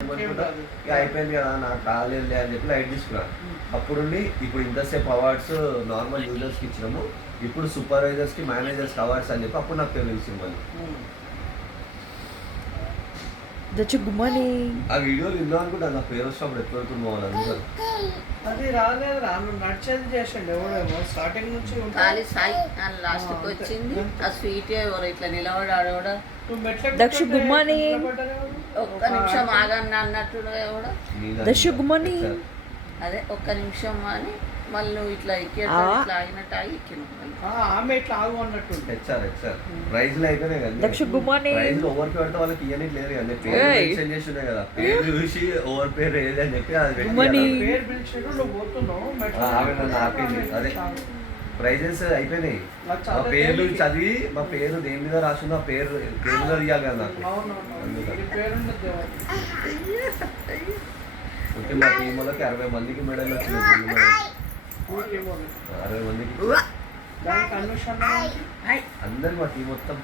ఇక అయిపోయింది కదా నాకు కాలేదు అని చెప్పి లైట్ తీసుకున్నాను. అప్పుడుండి ఇప్పుడు ఇంతసేపు అవార్డ్స్ నార్మల్ యూజర్స్కి ఇచ్చినాము, ఇప్పుడు సూపర్వైజర్స్కి మేనేజర్స్కి అవార్డ్స్ అని చెప్పి అప్పుడు నాకు తెలిసింది మళ్ళీ. ఆ వీడియోలు ఇల్లు అనుకుంటా నా పేరు వచ్చినప్పుడు ఎప్పుడు పోవాలి అందరూ. అది రాలేదు రాను నడిచేది చేసిండు ఎవడేమో స్టార్టింగ్ నుంచి ఖాళీ సాయి అని లాస్ట్కి వచ్చింది. ఆ స్వీట్ ఎవరు ఇట్లా నిలబడాడు కూడా దక్ష గుమ్మని ఒక్క నిమిషం ఆగన్న అన్నట్టుగా కూడా దక్ష గుమ్మని అదే ఒక్క నిమిషం అని మళ్ళీ నువ్వు ఇట్లా ఎక్కేట ఇట్లా ఆగినట్టు ఆగి ఎక్కినావు. ఆమె ఇట్లా ఆగు అన్నట్టు హెచ్ఆర్ ప్రైజ్లు అయిపోయినాయి కదా, దక్ష గుమ్మని ప్రైజ్లు ఓవర్ పెడితే వాళ్ళకి ఇవన్నీ లేదు కదా, పేరు మెన్షన్ చేసి ఉన్నాయి కదా, పేరు చూసి ఓవర్ పేరు ఏది అని చెప్పి అది పేరు పిలిచాడు నువ్వు పోతున్నావు ఆమె నన్ను ఆపింది. అదే ప్రైజెస్ అయిపోయినాయి, ఆ పేర్లు చదివి మా పేరు దేని మీద రాసిందో ఆ పేరు దేని మీద తీయాలి కదా నాకు. అంటే మా టీం వాళ్ళకి 60 మందికి మెడల్ వచ్చింది, 60 మందికి అందరు మా టీం మొత్తం